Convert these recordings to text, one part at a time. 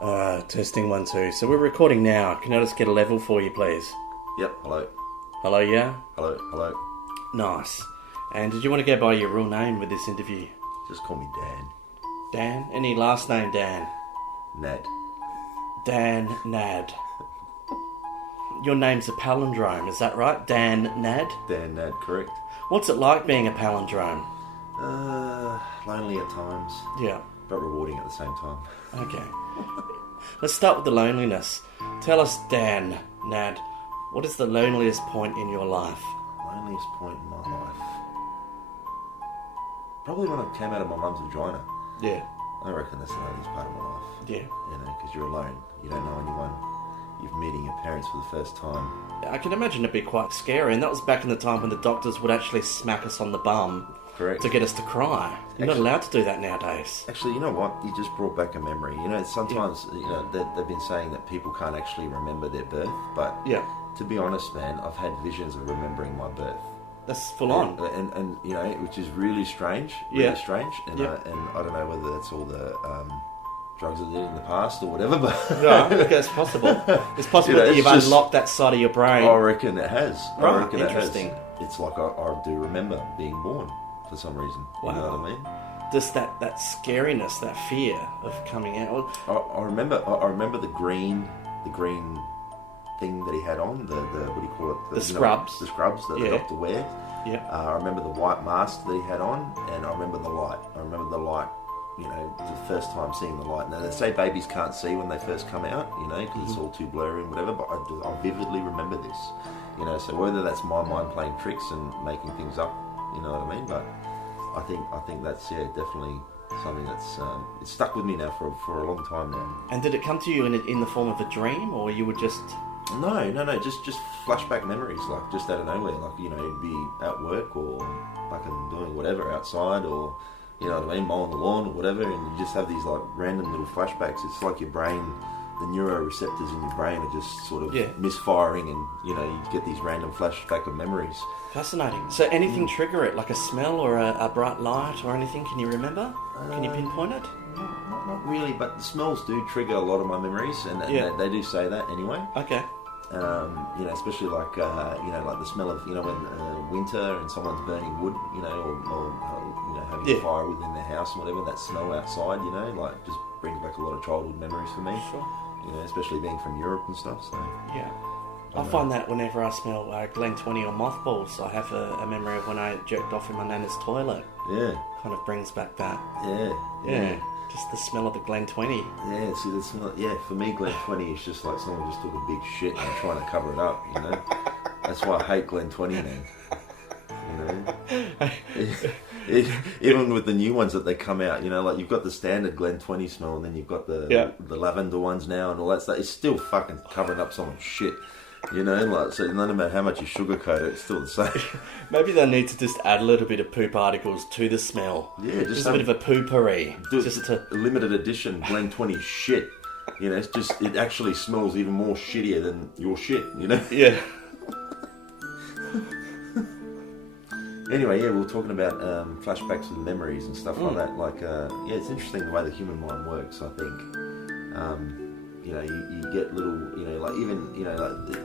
Testing 1, 2. So we're recording now. Can I just get a level for you, please? Yep, hello. Hello, yeah? Hello. Nice. And did you want to go by your real name with this interview? Just call me Dan. Dan? Any last name, Dan? Nad. Dan Nad. Your name's a palindrome, is that right? Dan Nad? Dan Nad, correct. What's it like being a palindrome? Lonely at times, Yeah. but rewarding at the same time. Okay. Let's start with the loneliness. Tell us, Dan Nad, what is the loneliest point in your life? Loneliest point in my life? Probably when I came out of my mum's vagina. Yeah. I reckon that's the loneliest part of my life. Yeah. You know, because you're alone. You don't know anyone. You're meeting your parents for the first time. I can imagine it'd be quite scary, and that was back in the time when the doctors would actually smack us on the bum Correct. to get us to cry. You're not allowed to do that nowadays. Actually, you know what? You just brought back a memory. You know, sometimes you know they've been saying that people can't actually remember their birth, but Yeah. to be honest, man, I've had visions of remembering my birth. That's full on. And you know, which is really strange. Yeah. Strange. And, Yeah. and I don't know whether that's all the drugs I did in the past or whatever, but No, okay, it's possible. It's possible You know, that you've it's just- unlocked that side of your brain. I reckon it has. Right, I reckon interesting. It has. It's like I do remember being born for some reason. You know what I mean? Just that scariness, that fear of coming out. I remember the green thing that he had on, the what do you call it? The scrubs. The scrubs that Yeah. the doctor wears. Yeah. I remember the white mask that he had on, and I remember the light. You know, the first time seeing the light. Now, they say babies can't see when they first come out, you know, because it's all too blurry and whatever, but I vividly remember this. You know, so whether that's my mind playing tricks and making things up, you know what I mean? But I think that's, definitely something that's it's stuck with me now for a long time now. And did it come to you in the form of a dream, or you were just... No, just flashback memories, like just out of nowhere, like, you know, you'd be at work or fucking doing whatever outside, or, you know what I mean, mowing the lawn or whatever, and you just have these like random little flashbacks. It's like your brain, the neuroreceptors in your brain are just sort of misfiring, and, you know, you get these random flashback of memories. Fascinating. So anything trigger it, like a smell or a bright light or anything? Can you remember? Can you pinpoint it? Not really, but the smells do trigger a lot of my memories, and they do say that anyway. Okay. You know, especially like you know, like the smell of, you know, when winter and someone's burning wood, you know, or you know, having a fire within their house and whatever. That smell outside, you know, like just brings back a lot of childhood memories for me. Sure. You know, especially being from Europe and stuff. So Yeah. I find that whenever I smell Glen 20 or mothballs, I have a memory of when I jerked off in my nana's toilet. yeah, Kind of brings back that. yeah. Just the smell of the Glen 20. Yeah, see, that's not, for me, Glen 20 is just like someone just took a big shit and trying to cover it up, you know? That's why I hate Glen 20, man. You know? Even with the new ones that they come out, you know, like you've got the standard Glen 20 smell, and then you've got the lavender ones now and all that stuff. It's still fucking covering up someone's shit. You know, like, so no matter how much you sugarcoat it, it's still the same. Maybe they need to just add a little bit of poop particles to the smell. Yeah, just a bit of a poopery. Just to... limited edition Glen 20 shit. You know, it actually smells even more shittier than your shit, you know? Yeah. Anyway, we were talking about flashbacks and memories and stuff like that. Like, it's interesting the way the human mind works, I think. You know, you get little, you know, like even, you know,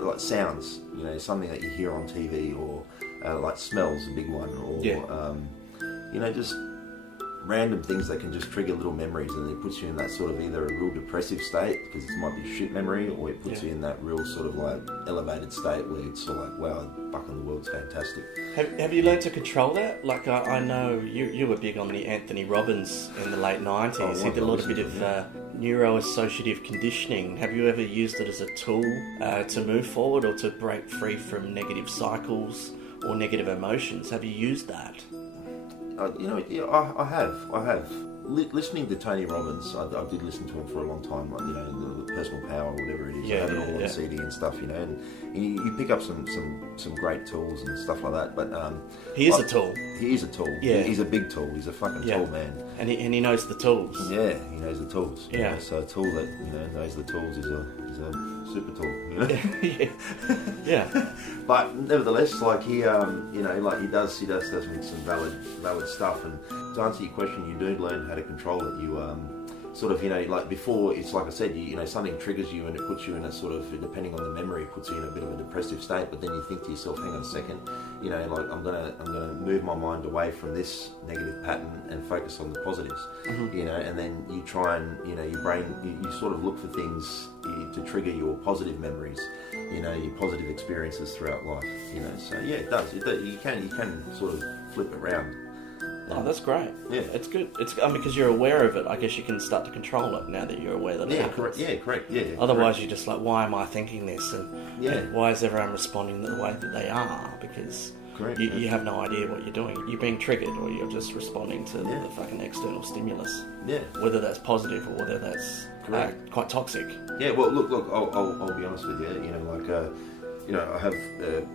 like sounds, you know, something that you hear on TV, or like smells, a big one, or, you know, just random things that can just trigger little memories, and it puts you in that sort of either a real depressive state, because it might be a shit memory, or it puts you in that real sort of like elevated state where it's sort of like, wow, fucking the world's fantastic. Have you learned to control that? Like, I know you were big on the Anthony Robbins in the late 90s. He did a little bit of neuroassociative conditioning. Have you ever used it as a tool to move forward, or to break free from negative cycles or negative emotions? Have you used that? You know, I have. Listening to Tony Robbins, I did listen to him for a long time, like, you know, the Personal Power, whatever it is. I have it all on CD and stuff, you know, and you pick up some great tools and stuff like that, but... he is a tool. He is a tool. Yeah. He's a big tool. He's a fucking tool, man. And he knows the tools. Yeah, he knows the tools. Yeah. You know, so a tool that, you know, knows the tools is a super tool, you know? Yeah. But nevertheless, like he, you know, like he does some valid stuff. And to answer your question, you do learn how to control it. You, sort of, like before, it's like I said, something triggers you and it puts you in a sort of, depending on the memory, puts you in a bit of a depressive state. But then you think to yourself, hang on a second, like I'm gonna move my mind away from this negative pattern and focus on the positives. And then you try and, your brain, you sort of look for things to trigger your positive memories, your positive experiences throughout life. So yeah, it does. You can sort of flip it around. Oh, that's great. Yeah, it's good. Because you're aware of it. I guess you can start to control it now that you're aware that it happens. Correct. Yeah, correct. Yeah. Otherwise, correct. you're just like, why am I thinking this? And why is everyone responding the way that they are? Because you have no idea what you're doing. You're being triggered, or you're just responding to the fucking external stimulus. Yeah. Whether that's positive or whether that's quite toxic. Yeah. Well, look. I'll be honest with you. I have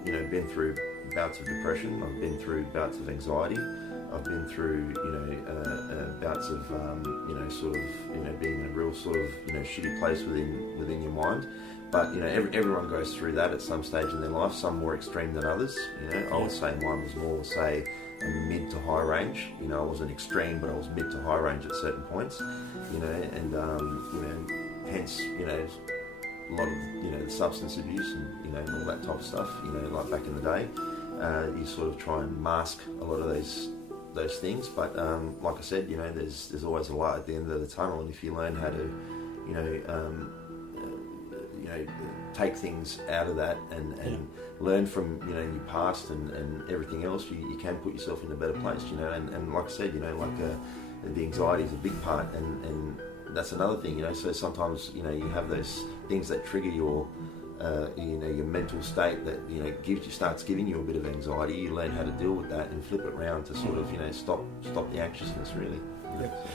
been through bouts of depression. I've been through bouts of anxiety. I've been through, bouts of, sort of, being in a real sort of, shitty place within your mind. But, everyone goes through that at some stage in their life, some more extreme than others. I would say mine was more, say, a mid to high range. I wasn't extreme, but I was mid to high range at certain points, and, hence, a lot of, the substance abuse and, all that type of stuff, like back in the day. You sort of try and mask a lot of those things, but like I said, there's always a light at the end of the tunnel, and if you learn how to, take things out of that and learn from your past and everything else, you can put yourself in a better place, and like I said, the anxiety is a big part, and that's another thing, so sometimes you have those things that trigger your mental state that starts giving you a bit of anxiety. You learn how to deal with that and flip it around to sort of stop the anxiousness, really.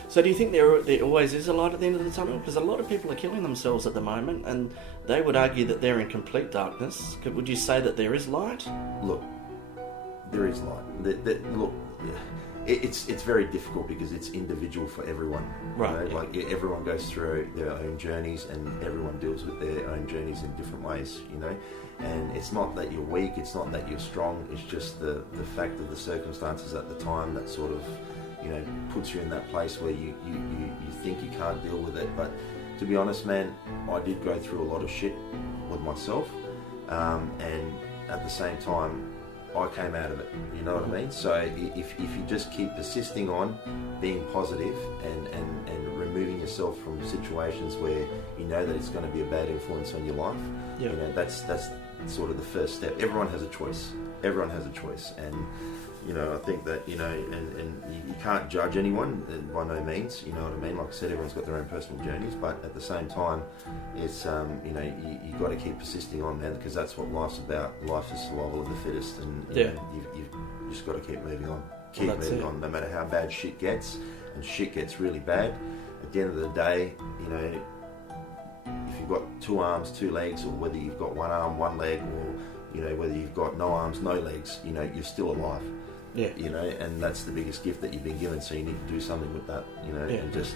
So do you think there always is a light at the end of the tunnel? Because a lot of people are killing themselves at the moment, and they would argue that they're in complete darkness. Would you say that there is light? Look, there is light. Look, it's very difficult because it's individual for everyone. Right. Like everyone goes through their own journeys, and everyone deals with their own journeys in different ways. And it's not that you're weak, it's not that you're strong. It's just the fact of the circumstances at the time that sort of puts you in that place where you think you can't deal with it. But to be honest, man, I did go through a lot of shit with myself, and at the same time, I came out of it, you know what I mean? So if you just keep persisting on being positive and removing yourself from situations where you know that it's going to be a bad influence on your life, that's sort of the first step. Everyone has a choice. And I think that and you can't judge anyone by no means, you know what I mean? Like I said, everyone's got their own personal journeys, but at the same time, it's you got to keep persisting on, man, because that's what life's about. Life is survival of the fittest, and you've just got to keep moving on, on, no matter how bad shit gets, and shit gets really bad. At the end of the day, if you've got 2 arms, 2 legs, or whether you've got 1 arm, 1 leg, or whether you've got no arms, no legs, you're still alive. Yeah. And that's the biggest gift that you've been given, so you need to do something with that, and just,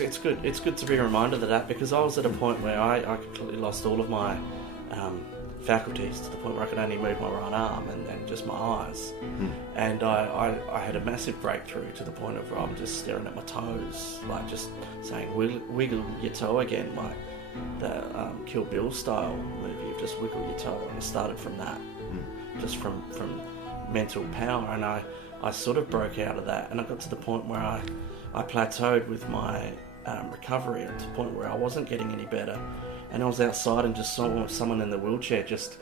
It's good. It's good to be reminded of that, because I was at a point where I completely lost all of my faculties, to the point where I could only move my right arm and just my eyes. And I had a massive breakthrough to the point of where I'm just staring at my toes, like just saying, wiggle your toe again, like the Kill Bill style movie of just wiggle your toe. And it started from that, just from mental power, and I sort of broke out of that, and I got to the point where I plateaued with my recovery, to the point where I wasn't getting any better, and I was outside and just saw someone in the wheelchair just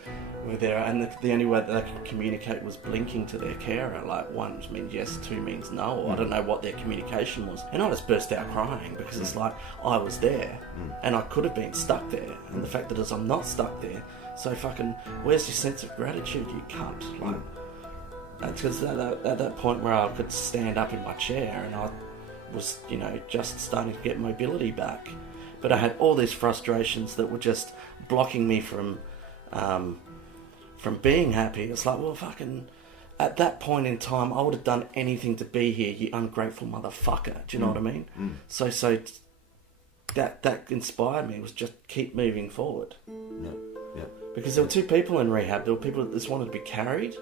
were there, and the only way that they could communicate was blinking to their carer, like 1 means yes, 2 means no. I don't know what their communication was, and I just burst out crying, because it's like I was there, and I could have been stuck there, and the fact that I'm not stuck there, so fucking where's your sense of gratitude, you cunt? Like, because at that point where I could stand up in my chair, and I was, just starting to get mobility back, but I had all these frustrations that were just blocking me from being happy. It's like, well, fucking, at that point in time, I would have done anything to be here, you ungrateful motherfucker. Do you know what I mean? So that inspired me, was just keep moving forward. Yeah. Because there were 2 people in rehab. There were people that just wanted to be carried,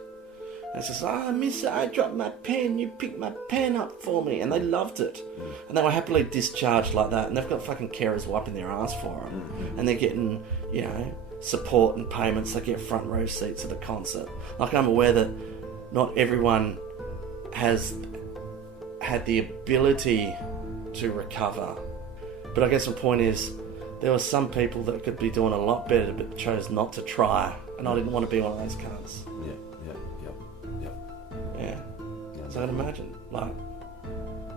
And it's just, miss, I dropped my pen, you picked my pen up for me. And they loved it. And they were happily discharged like that. And they've got fucking carers wiping their ass for them. And they're getting, support and payments. They get front row seats at the concert. Like, I'm aware that not everyone has had the ability to recover. But I guess the point is, there were some people that could be doing a lot better but chose not to try. And I didn't want to be one of those cunts. Yeah. So I'd imagine, like,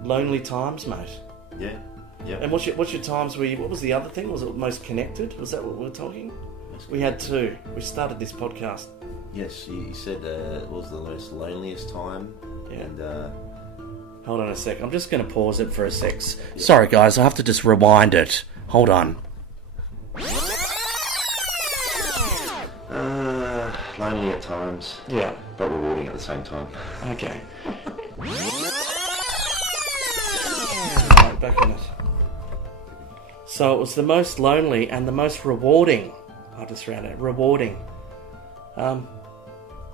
lonely times, mate. Yeah. And what's your times where what was the other thing? Was it most connected? Was that what we were talking? We had two. We started this podcast. Yes, you said it was the most loneliest time. Yeah. And, hold on a sec. I'm just going to pause it for a sec. Yeah. Sorry, guys. I have to just rewind it. Hold on. Lonely at times. Yeah. But rewarding at the same time. Okay. Right, back in it. So it was the most lonely and the most rewarding. I'll just round it. Rewarding. Tell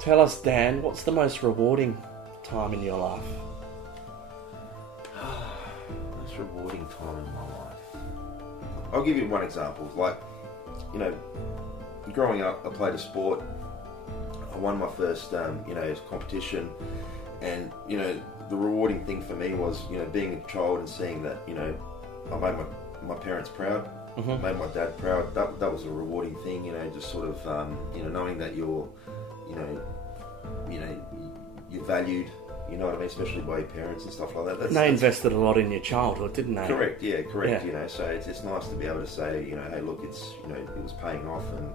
us, Dan, what's the most rewarding time in your life? Most rewarding time in my life. I'll give you one example. Like, growing up, I played a sport. I won my first, competition, and the rewarding thing for me was, being a child and seeing that, I made my parents proud, made my dad proud. That was a rewarding thing, just sort of, knowing that you're valued. You know what I mean, especially by your parents and stuff like that. They invested a lot in your childhood, didn't they? Correct. Yeah. So it's nice to be able to say, hey, look, it's it was paying off, and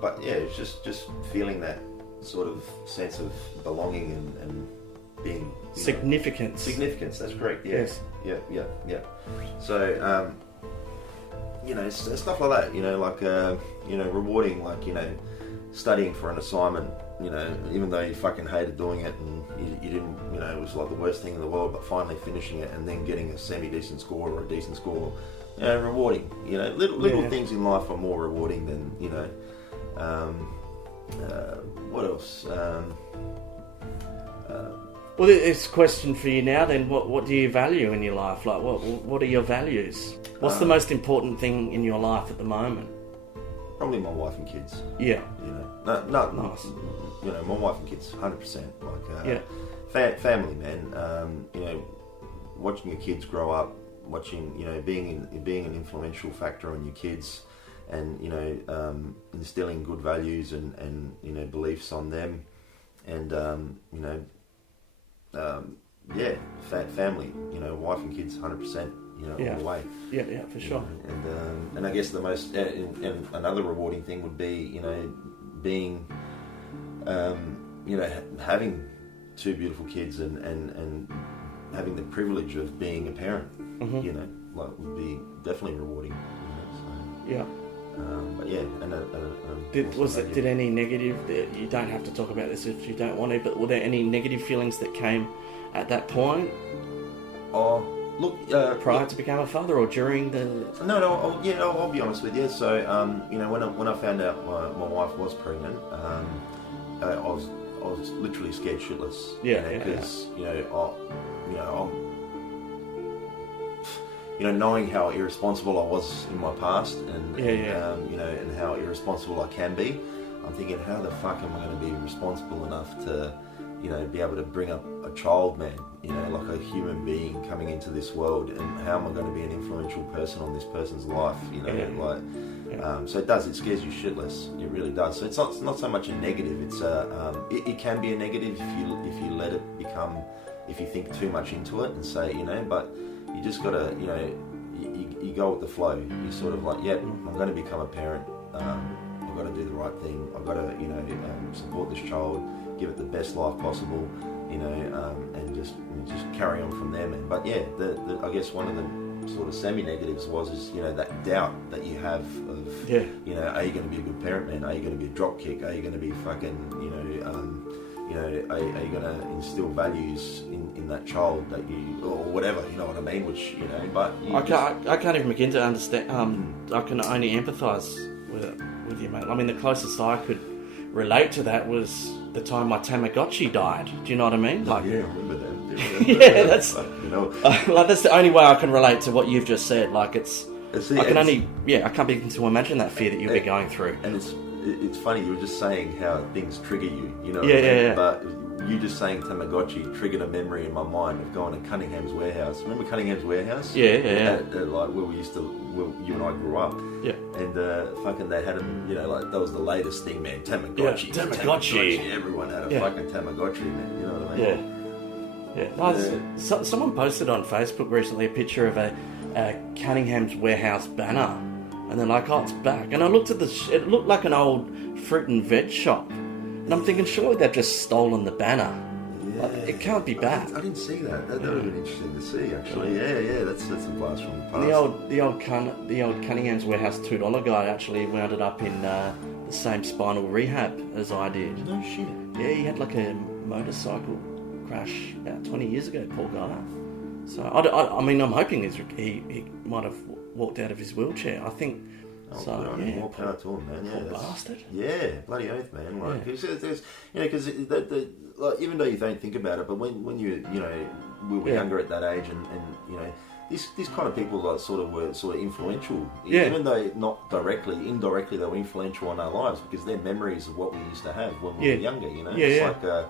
but yeah, it's just feeling that sort of sense of belonging and being significance. Significance. That's correct. Yeah. Yes. Yeah. So stuff like that. Rewarding, like studying for an assignment. Even though you fucking hated doing it and you didn't, it was like the worst thing in the world, but finally finishing it and then getting a semi-decent score or a decent score, rewarding. Little things in life are more rewarding than, what else? Well, it's a question for you now then. What do you value in your life? Like, what are your values? What's the most important thing in your life at the moment? Probably my wife and kids. Yeah. Nice. My wife and kids, 100%. Like, family, man. Watching your kids grow up, watching, being an influential factor on your kids, and instilling good values and beliefs on them, and family. Wife and kids, 100%. All the way. Yeah, for sure. And I guess the most and another rewarding thing would be being having two beautiful kids and having the privilege of being a parent. Would be definitely rewarding. Yeah. But yeah, did any negative? You don't have to talk about this if you don't want to. But were there any negative feelings that came at that point? Look, prior to becoming a father, or during the? No. I'll be honest with you. So, when I found out my wife was pregnant, I was literally scared shitless. Because knowing how irresponsible I was in my past, and and how irresponsible I can be, I'm thinking, how the fuck am I going to be responsible enough to, be able to bring up a child, man, like a human being coming into this world, and how am I going to be an influential person on this person's life, so it scares you shitless, it really does. So it's not so much a negative, it's it can be a negative if you let it become, if you think too much into it and say, but you just gotta, you go with the flow. You're sort of like, I'm going to become a parent, I've got to do the right thing, I've got to, support this child, give it the best life possible, and just carry on from there, man. But yeah, I guess one of the sort of semi-negatives is that doubt that you have of, are you going to be a good parent, man? Are you going to be a dropkick? Are you going to be fucking, are you going to instill values in that child that you, or whatever, you know what I mean? Which, but I can't even begin to understand. I can only empathise with you, mate. I mean, the closest I could relate to that was the time my Tamagotchi died. Do you know what I mean? Like, yeah, I remember that. yeah, that's like, that's the only way I can relate to what you've just said. Like, I can't begin to imagine that fear that you'll be going through. And it's funny, you were just saying how things trigger you, you know. Yeah. But you just saying Tamagotchi triggered a memory in my mind of going to Cunningham's Warehouse. Remember Cunningham's Warehouse? Yeah. Like where you and I grew up. Yeah. And fucking they had them, you know, like that was the latest thing, man. Tamagotchi. Yeah, Tamagotchi. Everyone had a fucking Tamagotchi, man. You know what I mean? Yeah. Someone posted on Facebook recently a picture of a Cunningham's Warehouse banner, and they're like, "Oh, it's back." And I looked at it looked like an old fruit and veg shop, and I'm thinking, surely they've just stolen the banner. Yeah. Like, it can't be back. I didn't see that. That would have been interesting to see, actually. Yeah. That's a blast from the past. And the old Cunningham's Warehouse $2 guy actually wound up in the same spinal rehab as I did. No shit. Yeah, he had like a motorcycle crash about 20 years ago, poor guy. So I mean, I'm hoping he might have walked out of his wheelchair. I think. So yeah, more power to him, man. Yeah, bastard. Yeah, bloody oath, man. Like, because like, even though you don't think about it, but when we were younger at that age, and you know, these kind of people were sort of influential. Yeah. Even though not directly, indirectly, they were influential on our lives because they're memories of what we used to have when we were younger. You know, it's like.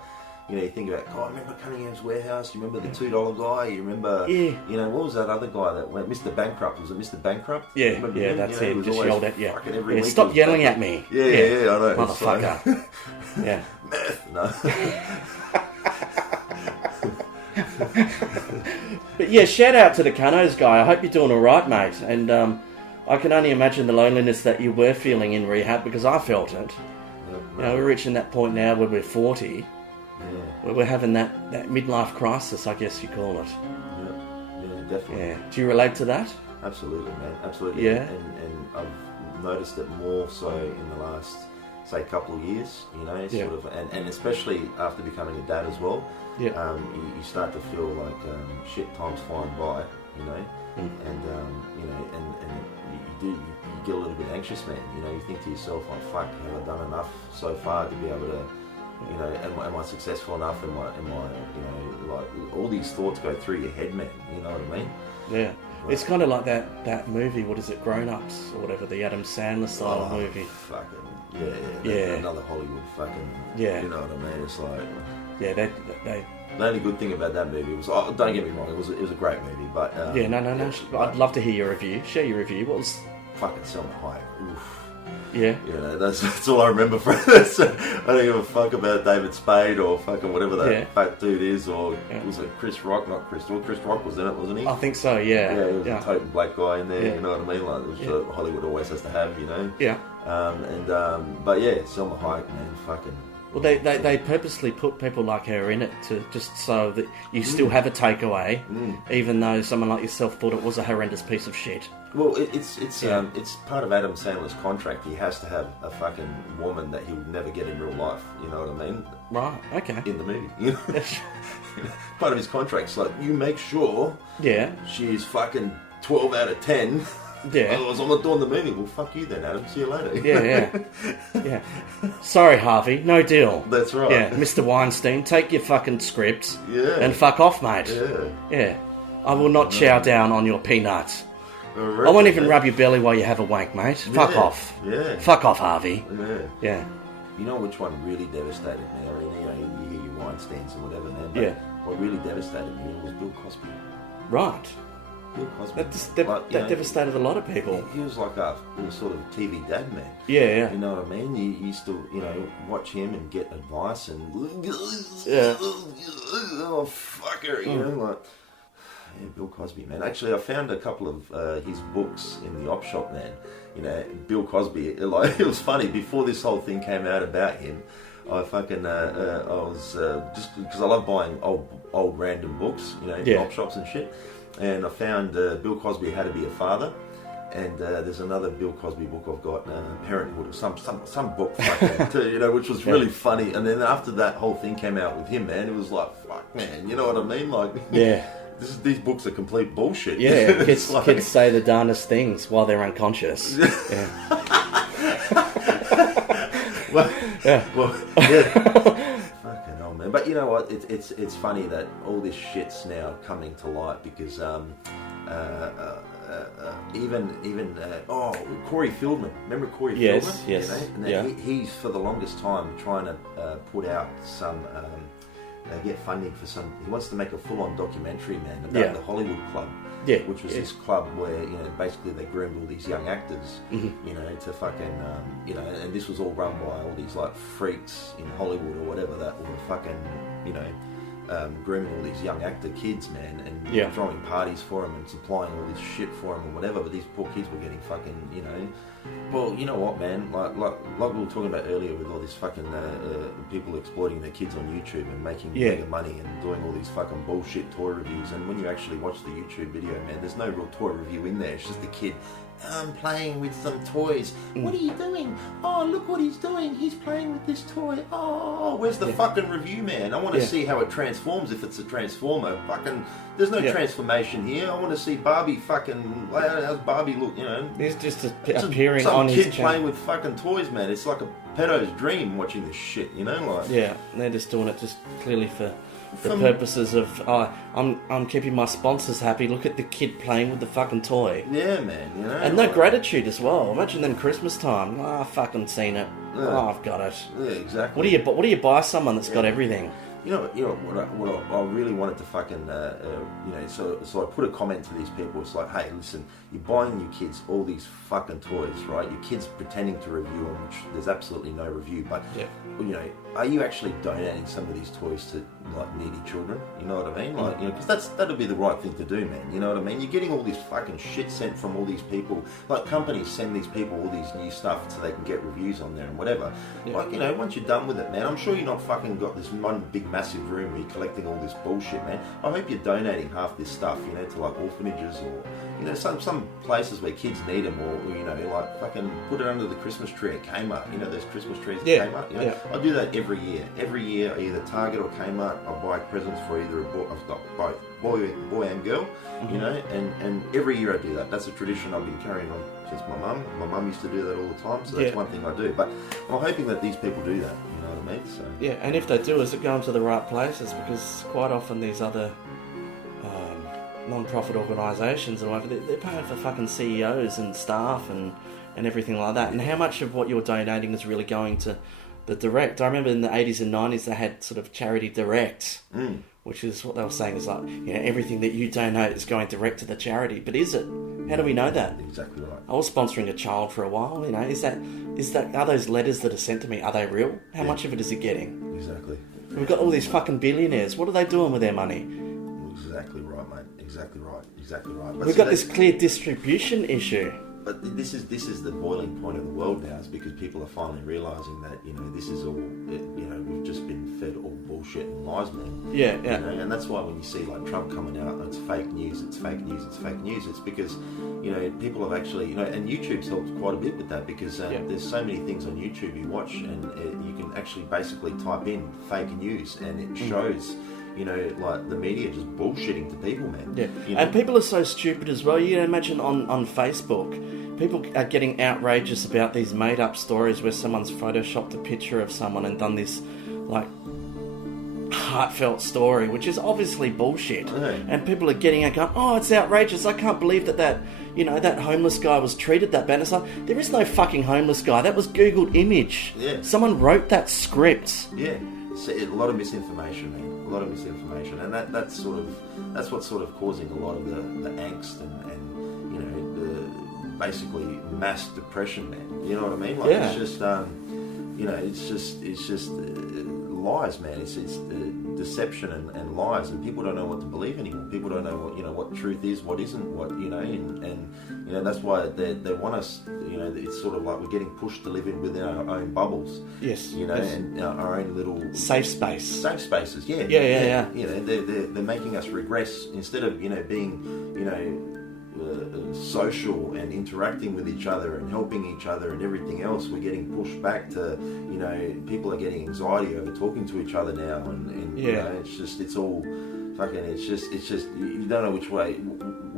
You know, you think about, I remember Cunningham's Warehouse, you remember the $2 guy, you remember, you know, what was that other guy that went, Mr. Bankrupt, was it Mr. Bankrupt? Yeah, him? That's you know, it, just yelled at, every week stop yelling at me. Yeah, I know. Motherfucker. Yeah. No. But yeah, shout out to the Cunnos guy, I hope you're doing alright, mate, and I can only imagine the loneliness that you were feeling in rehab, because I felt it. You know, we're reaching that point now where we're 40. Yeah. We're having that midlife crisis, I guess you call it. Yeah, definitely. Yeah. Do you relate to that? Absolutely, man. Absolutely. Yeah. And I've noticed it more so in the last, say, couple of years, you know, sort of, and especially after becoming a dad as well. Yeah. You start to feel like shit, time's flying by, you know, and you know, and you get a little bit anxious, man. You know, you think to yourself, like, fuck, have I done enough so far to be able to, you know, am I successful enough? Am I, you know, like, all these thoughts go through your head, man. You know what I mean? Yeah. Right. It's kind of like that movie, what is it, Grown Ups, or whatever, the Adam Sandler style movie. Fucking, yeah. Another Hollywood fucking, you know what I mean? It's like... Yeah, they the only good thing about that movie was, don't get me wrong, it was a great movie, but... no. I'd love to hear your review. Share your review. What was... Fucking Selma Hayek. Oof. Yeah. You know, that's all I remember from this. I don't give a fuck about David Spade or fucking whatever that fat dude is, or was it Chris Rock? Not Chris. Well, Chris Rock was in it, wasn't he? I think so, yeah. Yeah, he was a total black guy in there, you know what I mean? Like, which Hollywood always has to have, you know? Yeah. But yeah, Selma Hayek, man, fucking... Well, they purposely put people like her in it to just so that you still have a takeaway, even though someone like yourself thought it was a horrendous piece of shit. Well, it's part of Adam Sandler's contract. He has to have a fucking woman that he would never get in real life. You know what I mean? Right. Okay. In the movie, you know? Part of his contract's like, you make sure. Yeah. She's fucking 12 out of 10. Yeah. Otherwise, I'm not doing the movie. Well, fuck you then, Adam. See you later. Yeah. Sorry, Harvey. No deal. That's right. Yeah, Mr. Weinstein, take your fucking scripts and fuck off, mate. Yeah. I will not chow down on your peanuts. I won't even rub your belly while you have a wank, mate. Fuck off. Yeah. Fuck off, Harvey. Yeah. You know which one really devastated me? I mean, you know, you hear your Weinsteins or whatever, man. But what really devastated me was Bill Cosby. Right. Bill Cosby. That devastated a lot of people. He was like a sort of TV dad, man. Yeah. You know what I mean? You used to, you know, watch him and get advice and... Oh, fucker, you know, like... Yeah, Bill Cosby, man. Actually, I found a couple of his books in the op shop, man. You know, Bill Cosby, like, it was funny, before this whole thing came out about him, I fucking, I was, just because I love buying old random books, you know, in op shops and shit. And I found Bill Cosby, How to Be a Father. And there's another Bill Cosby book I've got, Parenthood, or some book, fucking, you know, which was really funny. And then after that whole thing came out with him, man, it was like, fuck, man, you know what I mean? Like, these books are complete bullshit. Yeah, kids say the darndest things while they're unconscious. you know what? It's funny that all this shit's now coming to light because even Corey Feldman. Remember Corey Feldman? Yes. You know? He's for the longest time trying to put out some. Get funding for some. He wants to make a full-on documentary, man, about the Hollywood Club. Yeah, which was this club where basically they groomed all these young actors, to fucking and this was all run by all these like freaks in Hollywood or whatever that were fucking grooming all these young actor kids, man, and throwing parties for them and supplying all this shit for them or whatever. But these poor kids were getting fucking, Well, you know what, man? Like we were talking about earlier with all this fucking people exploiting their kids on YouTube and making mega money and doing all these fucking bullshit toy reviews. And when you actually watch the YouTube video, man, there's no real toy review in there. It's just the kid. I'm playing with some toys. What are you doing? Oh, look what he's doing. He's playing with this toy. Oh, where's the fucking review, man? I want to see how it transforms if it's a transformer. Fucking, there's no transformation here. I want to see Barbie fucking, how's Barbie look, He's just appearing on his channel. Some kid playing with fucking toys, man. It's like a pedo's dream watching this shit, like. Yeah, they're just doing it just clearly for the purposes of I'm keeping my sponsors happy. Look at the kid playing with the fucking toy. Yeah, man. And no gratitude as well. Imagine then Christmas time. I've fucking seen it. I've got it. Yeah, exactly. What do you buy someone that's got everything? You know what I really wanted to fucking so I put a comment to these people. It's like, hey, listen, you're buying your kids all these fucking toys, right? Your kids pretending to review them, which there's absolutely no review. But are you actually donating some of these toys to like needy children? You know what I mean? Like, because that'll be the right thing to do, man. You know what I mean? You're getting all this fucking shit sent from all these people. Like companies send these people all these new stuff so they can get reviews on there and whatever. Yeah. Like once you're done with it, man, I'm sure you're not fucking got this one big massive room where you're collecting all this bullshit, man. I hope you're donating half this stuff, to like orphanages or some places where kids need them, or like fucking put it under the Christmas tree at Kmart. Those Christmas trees at Kmart. I do that every year. Every year, either Target or Kmart, I buy presents for either boy and girl. And every year I do that. That's a tradition I've been carrying on since my mum. My mum used to do that all the time, so that's one thing I do. But I'm hoping that these people do that. You know what I mean? So yeah, and if they do, is it going to the right places? Because quite often these other non-profit organisations and whatever, they're paying for fucking CEOs and staff and everything like that. And how much of what you're donating is really going to the direct? I remember in the 80s and 90s they had sort of charity direct, which is what they were saying is like, everything that you donate is going direct to the charity. But is it? How do we know that? Exactly right. I was sponsoring a child for a while. Is that are those letters that are sent to me, are they real? How much of it is it getting? Exactly. We've got all these fucking billionaires. What are they doing with their money? Exactly right, mate. Exactly right. But we've got this clear distribution issue. But this is the boiling point of the world now, is because people are finally realising that this is all we've just been fed all bullshit and lies, man. Yeah. And that's why when you see like Trump coming out, it's fake news. It's because people have actually and YouTube's helped quite a bit with that, because there's so many things on YouTube you watch and you can actually basically type in fake news and it shows. Like the media just bullshitting to people, man. Yeah, and people are so stupid as well. You imagine on Facebook, people are getting outrageous about these made-up stories where someone's photoshopped a picture of someone and done this, like, heartfelt story, which is obviously bullshit. Right. And people are getting out going, oh, it's outrageous. I can't believe that homeless guy was treated that bad. It's like, there is no fucking homeless guy. That was Googled image. Yeah. Someone wrote that script. Yeah. A lot of misinformation, man. A lot of misinformation, and that's what's sort of causing a lot of the angst and the basically mass depression, man. You know what I mean? Like it's just lies, man. It's deception and lies, and people don't know what to believe anymore. People don't know what truth is, what isn't, and that's why they want us. It's sort of like we're getting pushed to live within our own bubbles. Yes. And our own little safe space. Safe spaces. Yeah. Yeah. They're making us regress instead of being social and interacting with each other and helping each other and everything else. We're getting pushed back to people are getting anxiety over talking to each other now, and it's all fucking. It's just you don't know which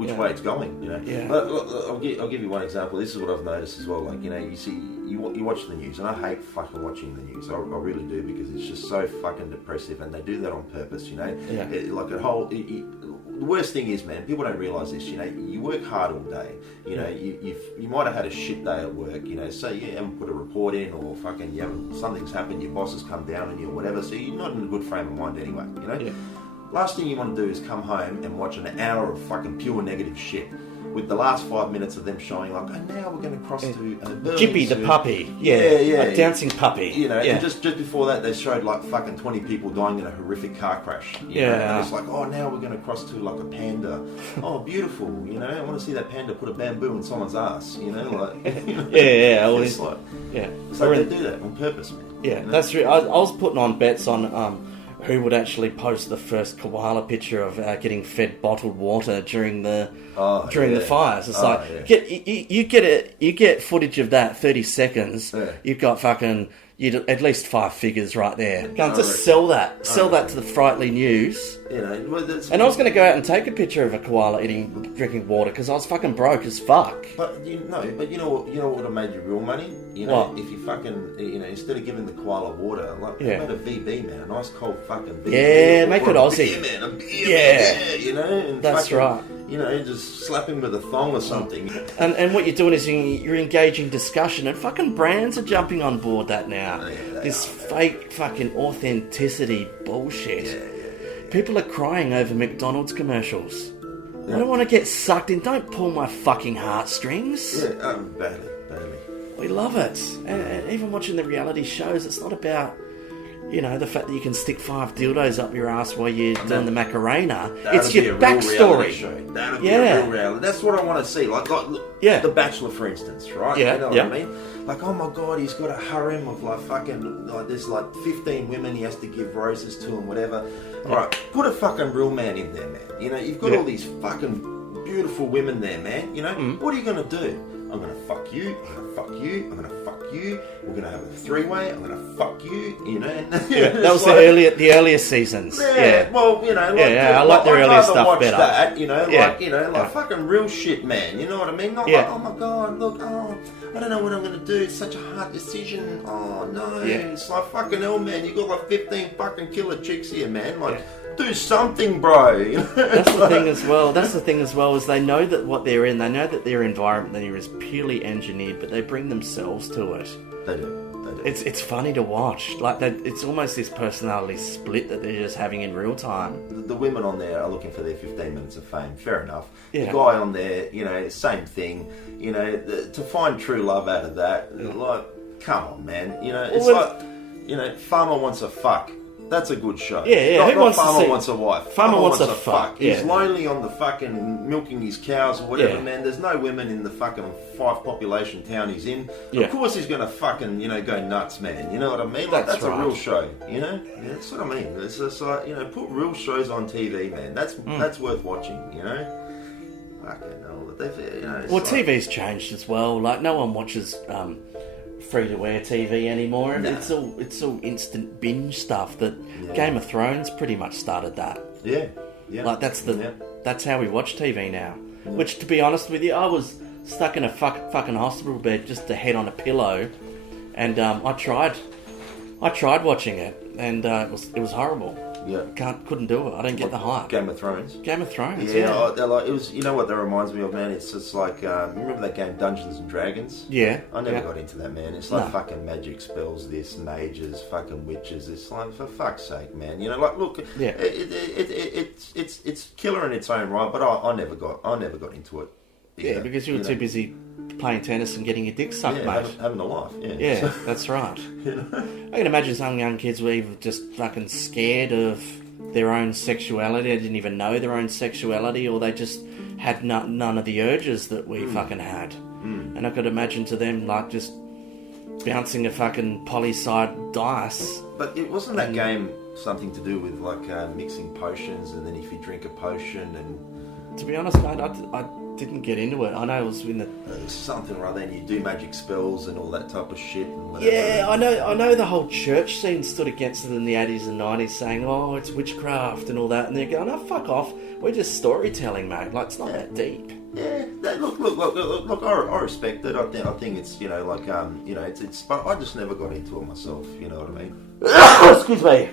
which way it's going, you know. Yeah. But look, I'll give you one example. This is what I've noticed as well. Like, you know, you watch the news, and I hate fucking watching the news. I really do, because it's just so fucking depressive, and they do that on purpose, you know. Yeah. The worst thing is, man, people don't realise this, you know, you work hard all day, you know, you might have had a shit day at work, you know, say you haven't put a report in, or fucking something's happened, your boss has come down on you or whatever, so you're not in a good frame of mind anyway, you know. Yeah. Last thing you want to do is come home and watch an hour of fucking pure negative shit, with the last 5 minutes of them showing like, oh, now we're going to cross to Jippy the puppy. Yeah. A dancing puppy. You know, and just before that, they showed like fucking 20 people dying in a horrific car crash. You know? And it's like, oh, now we're going to cross to like a panda. Oh, beautiful. You know, I want to see that panda put a bamboo in someone's ass. You know, like. You know, It's like they do that on purpose, man. Yeah, you know? that's true. I was putting on bets on who would actually post the first koala picture of getting fed bottled water during the fires. It's you get footage of that 30 seconds. Yeah. You've got fucking at least 5 figures right there. Can't just sell that to the Frightly News. You know, and I was going to go out and take a picture of a koala drinking water because I was fucking broke as fuck. But you know what would have made you real money? You know, what? If you fucking, you know, instead of giving the koala water, like made a VB, man, a nice cold fucking VB. Yeah, make it Aussie. Beer, man, a beer, you know, and that's fucking, right. You know, just slap him with a thong or something. And what you're doing is you're engaging discussion, and fucking brands are jumping on board that now. This fake fucking authenticity bullshit. People are crying over McDonald's commercials. I don't want to get sucked in. Don't pull my fucking heartstrings. Yeah, badly. We love it. And even watching the reality shows, it's not about, you know, the fact that you can stick 5 dildos up your ass while you're doing the Macarena. It's your backstory. That'll be a real reality. That's what I want to see. Like The Bachelor, for instance, right? Yeah, you know what I mean? Like, oh my God, he's got a harem of like fucking, like, there's like 15 women he has to give roses to and whatever. All right, put a fucking real man in there, man. You know, you've got all these fucking beautiful women there, man. You know, what are you going to do? I'm going to fuck you, I'm going to fuck you, I'm going to fuck you, we're going to have a 3-way, I'm going to fuck you, you know. And, that was like, the earlier seasons. Yeah, well, you know. I like the earlier stuff better. That, you know, like fucking real shit, man. You know what I mean? Not like, oh my God, look, I don't know what I'm going to do. It's such a hard decision. Oh, no. Yeah. It's like, fucking hell, man. You got like 15 fucking killer chicks here, man. Like, do something, bro. That's the thing as well. That's the thing as well, is they know that what they're in, they know that their environment there is purely engineered, but they bring themselves to it. They do. It's funny to watch. Like, it's almost this personality split that they're just having in real time. The women on there are looking for their 15 minutes of fame. Fair enough. Yeah. The guy on there, you know, same thing. You know, to find true love out of that, like, come on, man. You know, it's you know, Farmer Wants a Fuck. That's a good show. Yeah. Not Farmer Wants a Wife. Farmer wants a fuck. Yeah. He's lonely on the fucking milking his cows or whatever, man. There's no women in the fucking 5 population town he's in. Of course he's going to fucking, you know, go nuts, man. You know what I mean? Like, that's right. A real show, you know? Yeah, that's what I mean. It's just like, you know, put real shows on TV, man. That's worth watching, you know? Fucking hell. You know, well, TV's changed as well. Like, no one watches free-to-air TV anymore. No. It's all instant binge stuff. That Game of Thrones pretty much started that. Yeah. Like, that's how we watch TV now. Yeah. Which, to be honest with you, I was stuck in a fucking hospital bed just to head on a pillow, and I tried watching it, and it was horrible. Yeah, couldn't do it. I don't get the hype. Game of Thrones. Yeah. They're like, it was. You know what that reminds me of, man? It's just like remember that game Dungeons and Dragons? Yeah. I never got into that, man. It's like fucking magic spells, this mages, fucking witches. It's like, for fuck's sake, man. You know, like, look, it's killer in its own right, but I never got into it. Yeah, because you were too busy playing tennis and getting your dick sucked, mate. Having a life, Yeah, that's right. You know? I can imagine some young kids were either just fucking scared of their own sexuality, they didn't even know their own sexuality, or they just had none of the urges that we fucking had. And I could imagine to them, like, just bouncing a fucking poly-side dice. But it wasn't that game something to do with, like, mixing potions, and then if you drink a potion and... To be honest, mate, didn't get into it. I know it was in the... something or other, and you do magic spells and all that type of shit and whatever. Yeah, I know the whole church scene stood against it in the 80s and 90s saying, oh, it's witchcraft and all that, and they're going, oh, fuck off. We're just storytelling, mate. Like, it's not that deep. Yeah, look. I respect it. I think it's it's. But I just never got into it myself. You know what I mean? Excuse me.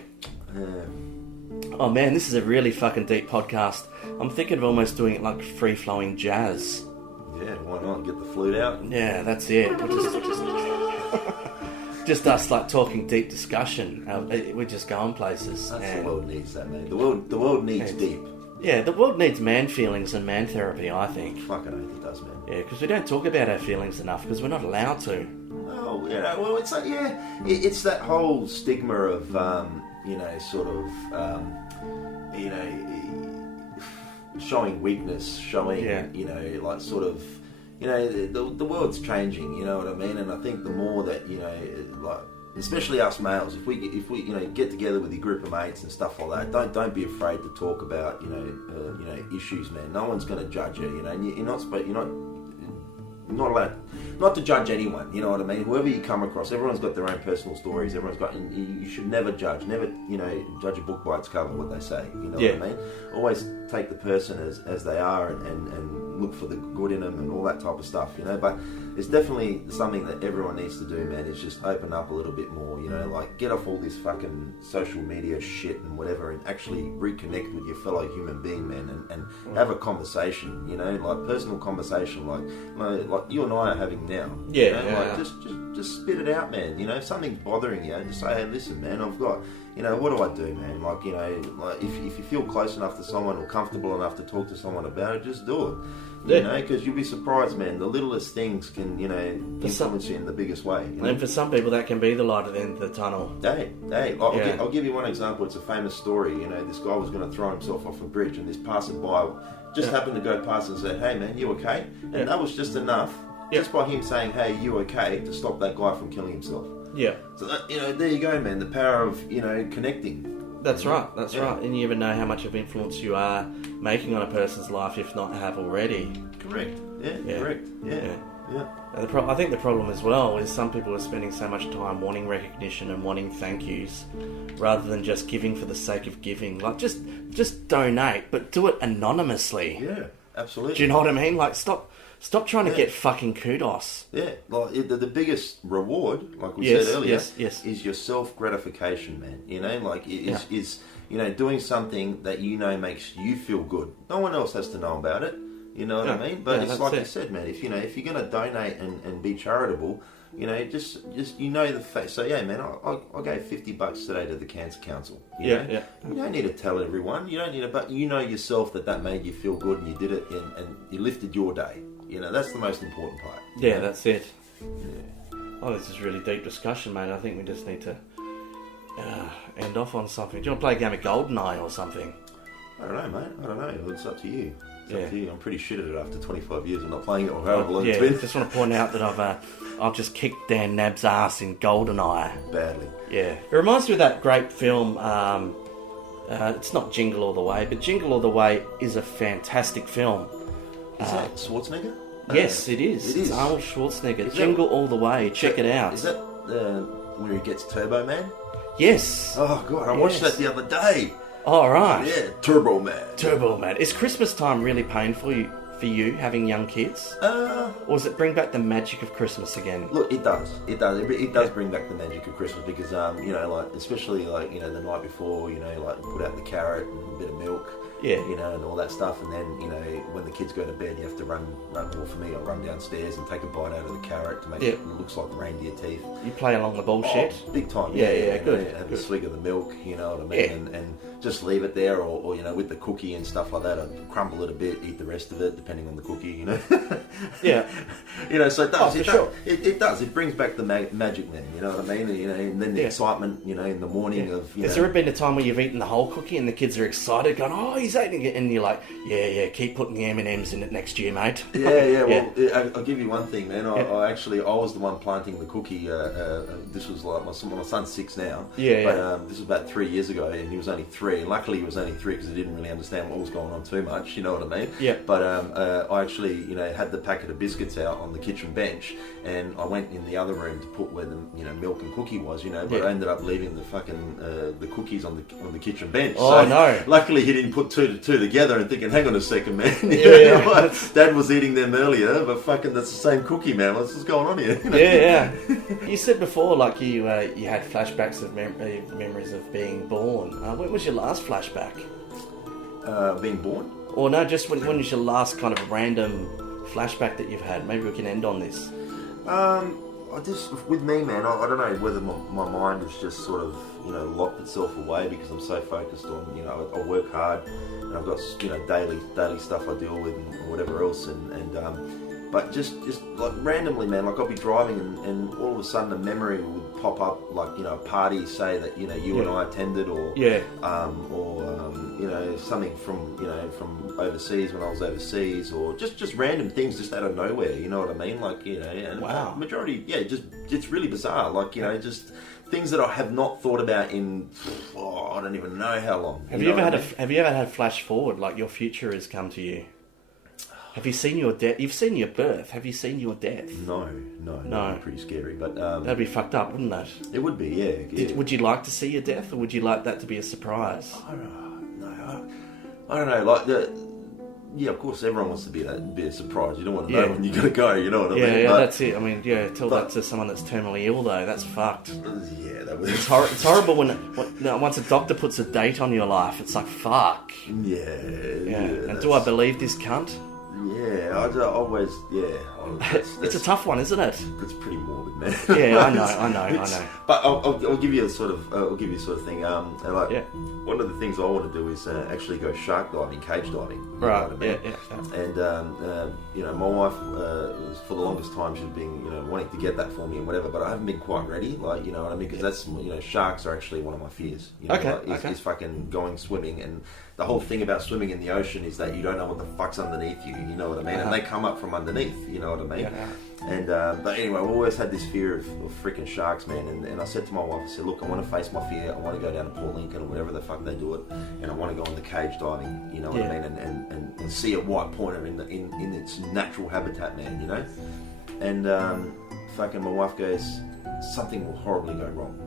Yeah. Oh man, this is a really fucking deep podcast. I'm thinking of almost doing it like free flowing jazz. Yeah, why not get the flute out? Yeah, that's it. Just us like talking deep discussion. We're just going places. The world needs that, man. The world needs deep. Yeah, the world needs man feelings and man therapy, I think. Fucking oath it does, man. Yeah, because we don't talk about our feelings enough because we're not allowed to. Oh, well, it's like, it's that whole stigma of, showing weakness, showing, the world's changing, you know what I mean? And I think the more that, especially us males, if we get together with your group of mates and stuff like that, don't be afraid to talk about issues, man. No one's going to judge you, and you're not allowed not to judge anyone. You know what I mean? Whoever you come across, everyone's got their own personal stories. You should never judge. Never judge a book by its cover. What they say. You know what I mean? Always take the person as they are and look for the good in them and all that type of stuff. But it's definitely something that everyone needs to do, man. Is just open up a little bit more. Get off all this fucking social media shit and whatever, and actually reconnect with your fellow human being, man, and have a conversation. Like personal conversation, like you and I are having now. Yeah. Just spit it out, man. If something's bothering you, just say, hey, listen, man, I've got, what do I do, man? If you feel close enough to someone or comfortable enough to talk to someone about it, just do it. Because you'll be surprised, man. The littlest things can, influence you in the biggest way. And for some people, that can be the light at the end of the tunnel. I'll give you one example. It's a famous story. This guy was going to throw himself off a bridge, and this passerby just happened to go past and said, hey, man, you okay? And that was just enough, just by him saying, hey, you okay, to stop that guy from killing himself. Yeah. So, there you go, man. The power of, connecting. That's right. And you never know how much of influence you are making on a person's life, if not have already. Correct. Correct. Yeah. I think the problem as well is some people are spending so much time wanting recognition and wanting thank yous rather than just giving for the sake of giving. Like, just donate, but do it anonymously. Yeah, absolutely. Do you know what I mean? Like, stop trying to get fucking kudos. Yeah, like the biggest reward, like we said earlier, yes. is your self-gratification, man. Is doing something that makes you feel good. No one else has to know about it. You know what I mean? But it's like you said, man. If you're going to donate and be charitable, just the fact. So yeah, man, I gave $50 today to the Cancer Council. You know? You don't need to tell everyone. You don't need to, but yourself that made you feel good and you did it and you lifted your day. That's the most important part. Yeah, that's it. Yeah. Oh, this is really deep discussion, mate. I think we just need to end off on something. Do you want to play a game of GoldenEye or something? I don't know, mate. I don't know. It's up to you. Up to you. I'm pretty shit at it after 25 years of not playing it or however long it's been. I just want to point out that I've just kicked Dan Nad's ass in GoldenEye. Badly. Yeah. It reminds me of that great film, it's not Jingle All the Way, but Jingle All the Way is a fantastic film. Is that Schwarzenegger? Yes, it is. It's Arnold Schwarzenegger. Jingle All the Way. Check it out. Is that where he gets Turbo Man? Yes. Oh, God. I watched that the other day. Oh, right. Yeah, Turbo Man. Turbo Man. Is Christmas time really painful for you having young kids? Or does it bring back the magic of Christmas again? Look, it does. It does bring back the magic of Christmas because, especially the night before, put out the carrot and a bit of milk. Yeah. And all that stuff. And then, when the kids go to bed, you have to run, well, for me, I run downstairs and take a bite out of the carrot to make it looks like reindeer teeth. You play along the bullshit? Oh, big time. Yeah, good. Have a swig of the milk, you know what I mean? And just leave it there or with the cookie and stuff like that, I'd crumble it a bit, eat the rest of it, depending on the cookie, Yeah. So it does. Oh, for sure. It does. It brings back the magic, man. You know what I mean? And then the excitement, in the morning of. Has there ever been a time where you've eaten the whole cookie and the kids are excited, going, "Oh, he's eating it," and you're like, "Yeah, keep putting the M&Ms in it next year, mate." Yeah. Well, I'll give you one thing, man. I was the one planting the cookie. This was like my son's 6 now. But this was about 3 years ago, and he was only 3. And luckily, he was only 3 because he didn't really understand what was going on too much. You know what I mean? Yeah. But I actually, had the packet of biscuits out on the kitchen bench, and I went in the other room to put where the milk and cookie was. But I ended up leaving the fucking the cookies on the kitchen bench. Oh, so no! Luckily, he didn't put 2 to 2 together and thinking, "Hang on a second, man. Dad was eating them earlier, but fucking that's the same cookie, man. What's going on here?" Yeah. You said before, like you had flashbacks of memories of being born. When was your last flashback? Being born? Or no, just when was your last kind of random flashback that you've had? Maybe we can end on this. With me, man, I don't know whether my mind has just sort of, locked itself away because I'm so focused on, I work hard and I've got, daily stuff I deal with and whatever else, but just like randomly, man, like I'll be driving and all of a sudden a memory would pop up, like, a party, say that, you and I attended, or something from overseas when I was overseas, or just random things just out of nowhere, you know what I mean? Like, and wow. Majority, it's really bizarre, like, just things that I have not thought about in, I don't even know how long. Have you ever had flash forward, like your future has come to you? Have you seen your death? You've seen your birth. Have you seen your death? No. That'd be pretty scary, but that'd be fucked up, wouldn't it? It would be, yeah. Would you like to see your death, or would you like that to be a surprise? I don't know. Like of course, everyone wants to be a surprise. You don't want to know when you got to go. You know what I mean? Yeah, that's it. I mean, tell that to someone that's terminally ill, though. That's fucked. Yeah, it's horrible when once a doctor puts a date on your life. It's like fuck. Yeah. And do I believe this cunt? Yeah, I always, it's a tough one, isn't it? It's pretty morbid, man. Yeah, I know. But I'll give you a sort of thing. One of the things I want to do is actually go shark diving, cage diving. Right. And my wife, for the longest time, she's been wanting to get that for me and whatever, but I haven't been quite ready. Like, you know what I mean? Because that's sharks are actually one of my fears. Is fucking going swimming, and the whole thing about swimming in the ocean is that you don't know what the fuck's underneath you. You know what I mean? And they come up from underneath. You know what I mean? Yeah. And but anyway, we've always had this fear of freaking sharks, man. And I said to my wife, I said, look, I want to face my fear. I want to go down to Port Lincoln or whatever the fuck they do it, and I want to go on the cage diving. You know what I mean? And see a white pointer in its natural habitat, man. You know? And fucking my wife goes, something will horribly go wrong.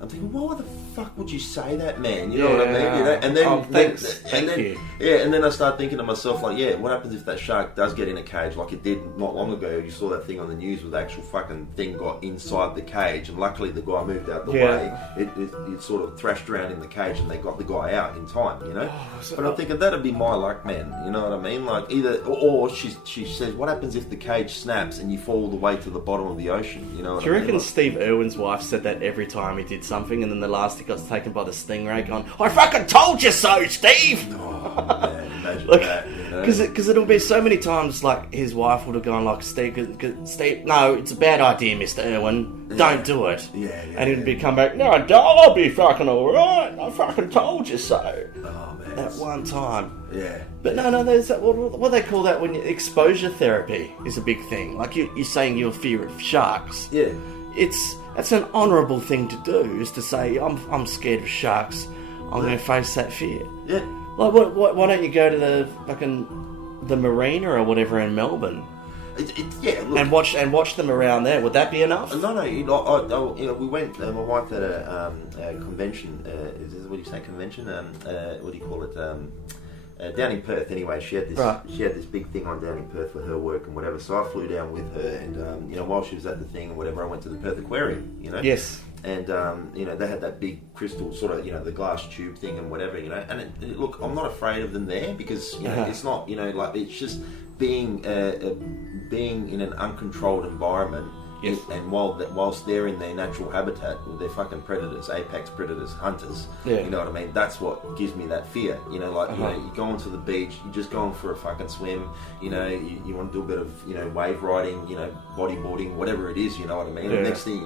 I'm thinking, why the fuck would you say that, man? You know what I mean? And then, thank you. Yeah, and then I start thinking to myself, like, what happens if that shark does get in a cage, like it did not long ago? You saw that thing on the news where the actual fucking thing got inside the cage, and luckily the guy moved out the way. It sort of thrashed around in the cage, and they got the guy out in time, you know? But I'm thinking, that'd be my luck, man. You know what I mean? Like, or she says, what happens if the cage snaps and you fall all the way to the bottom of the ocean? You know what I mean? Do you reckon Steve Irwin's wife said that every time he did something, and then the last he got taken by the stingray going, I fucking told you so, Steve! Oh, man, imagine that, you know? Because it'll be so many times, like, his wife would have gone, like, Steve, no, it's a bad idea, Mr. Irwin, don't do it. And he'd come back, no, I'll be fucking alright, I fucking told you so. Oh, man. At one time. Yeah. But no, there's that, what do they call that when exposure therapy is a big thing. Like, you're saying you're fear of sharks. Yeah. That's an honourable thing to do, is to say, I'm scared of sharks, I'm going to face that fear. Yeah. Like, why don't you go to the marina or whatever in Melbourne? Look, and watch them around there. Would that be enough? No. We went. My wife had a convention. Is this what you say? Convention? What do you call it? Down in Perth. Anyway, she had this. Right. She had this big thing on down in Perth for her work and whatever. So I flew down with her, and while she was at the thing and whatever, I went to the Perth Aquarium. You know. Yes. And they had that big crystal sort of, the glass tube thing and whatever, And look, I'm not afraid of them there because it's not, like it's just being in an uncontrolled environment. Yes. And whilst they're in their natural habitat, well, they're fucking predators, apex predators, hunters. Yeah. You know what I mean? That's what gives me that fear. You know, like, you know, you go onto the beach, you're just going for a fucking swim, you know, you want to do a bit of, you know, wave riding, you know, bodyboarding, whatever it is, you know what I mean? Yeah. And next thing,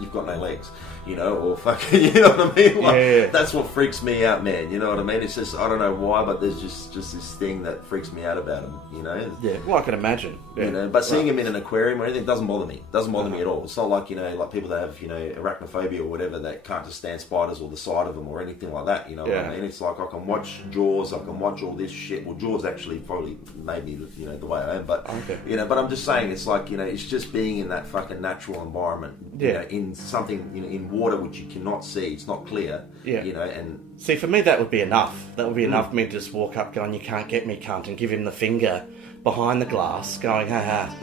you've got no legs, you know, or fucking, you know what I mean? Like, that's what freaks me out, man. You know what I mean? It's just, I don't know why, but there's just this thing that freaks me out about them, you know? Yeah, well, I can imagine. Yeah. You know, but seeing him in an aquarium or anything doesn't bother me. Doesn't bother me at all. It's not like, you know, like people that have, you know, arachnophobia or whatever that can't just stand spiders or the sight of them or anything like that. You know what I mean? It's like I can watch Jaws, I can watch all this shit. Well, Jaws actually probably made me, you know, the way I am. But you know, but I'm just saying, it's like, you know, it's just being in that fucking natural environment. You know, in something, you know, in water which you cannot see. It's not clear. Yeah. You know, and see, for me, that would be enough. That would be enough for me to just walk up, going, "You can't get me, cunt," and give him the finger behind the glass, going, "Ha ha,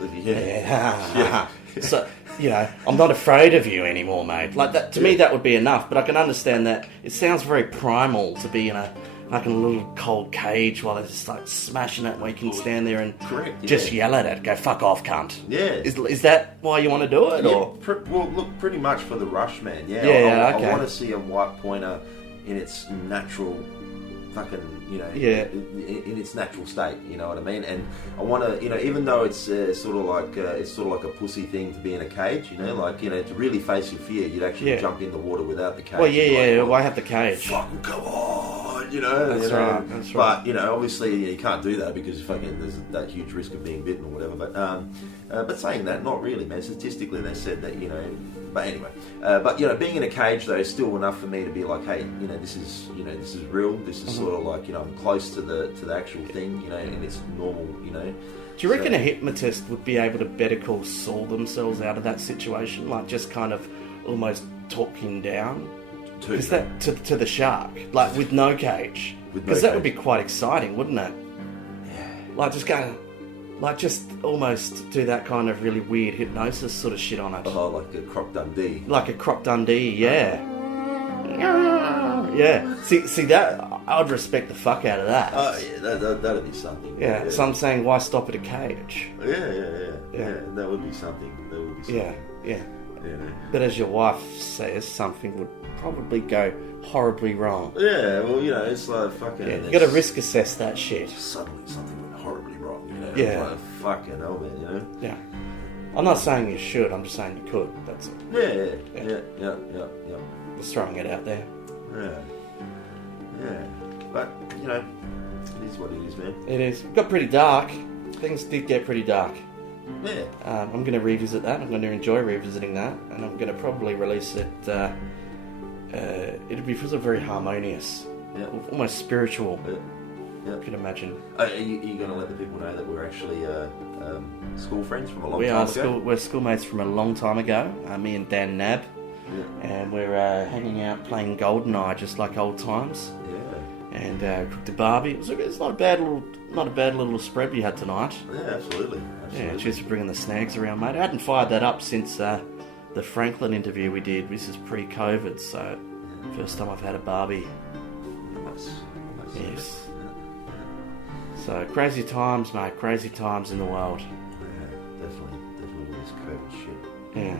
ha." So, you know, I'm not afraid of you anymore, mate. Like that, to me, that would be enough. But I can understand that it sounds very primal to be in a little cold cage while they're just like smashing it, where you can stand there and just yell at it, go "fuck off, cunt." Yeah. Is that why you want to do it, or? Well, look, pretty much for the rush, man. Yeah. I want to see a white pointer in its natural fucking, you know, in its natural state, you know what I mean? And I want to, you know, even though it's sort of like a pussy thing to be in a cage, you know, like, you know, to really face your fear, you'd actually jump in the water without the cage. Well, why have the cage? Fucking come on, you know. That's right. But you know, obviously, you can't do that because fucking there's that huge risk of being bitten or whatever. But saying that, not really, man. Statistically, they said that, you know. But anyway, but you know, being in a cage though is still enough for me to be like, hey, you know, this is real. This is sort of like, you know, I'm close to the actual thing, you know, and it's normal, you know. Do you reckon a hypnotist would be able to better call Saul themselves out of that situation, like just kind of almost talking down to the shark, like with no cage? Because that would be quite exciting, wouldn't it? Yeah. Like just going. Like, just almost do that kind of really weird hypnosis sort of shit on it. Oh, like a Croc Dundee. Like a Croc Dundee, yeah. Yeah. See that? I'd respect the fuck out of that. Oh, yeah, that'd be something. Yeah, so I'm saying, why stop at a cage? Yeah, that would be something. Yeah. You know. But as your wife says, something would probably go horribly wrong. Yeah, well, you know, it's like fucking... Yeah, you got to risk assess that shit. Suddenly something went horribly wrong, you know? Yeah. Like, fucking hell, man, you know? Yeah. I'm not saying you should, I'm just saying you could, that's it. Yeah. Just throwing it out there. Yeah. But, you know, it is what it is, man. It is. It got pretty dark. Things did get pretty dark. Yeah. I'm going to revisit that. I'm going to enjoy revisiting that, and I'm going to probably release it. It'll be sort of very harmonious, almost spiritual. Yeah. You can imagine. Are you going to let the people know that we're actually school friends from a long time ago? We're schoolmates from a long time ago. Me and Dan Nad, and we're hanging out playing GoldenEye just like old times. Yeah. And cooked a barbie. It's not a bad little spread we had tonight. Yeah, absolutely. Yeah, cheers for bringing the snags around, mate. I hadn't fired that up since the Franklin interview we did. This is pre-COVID, so first time I've had a barbie. Nice. Yes. So crazy times, mate. Crazy times in the world. Yeah, definitely with this COVID shit. Yeah.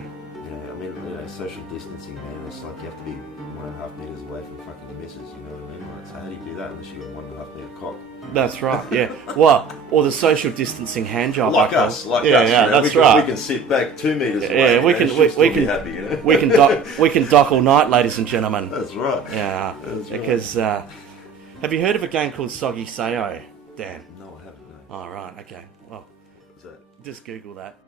I mean, you know, social distancing, man. It's like you have to be 1.5 meters away from fucking your missus. You know what I mean? Like, so how do you do that unless you got 1.5 meter cock? That's right. Yeah. Well, or the social distancing hand job. Like us. Yeah, you know, that's right. We can sit back 2 meters away. Yeah, we can be happy, you know? we can dock all night, ladies and gentlemen. That's right. Yeah. That's because have you heard of a game called Soggy Sayo, Dan? No, I haven't. No. Oh, right. Okay. Well, What's that? Just Google that.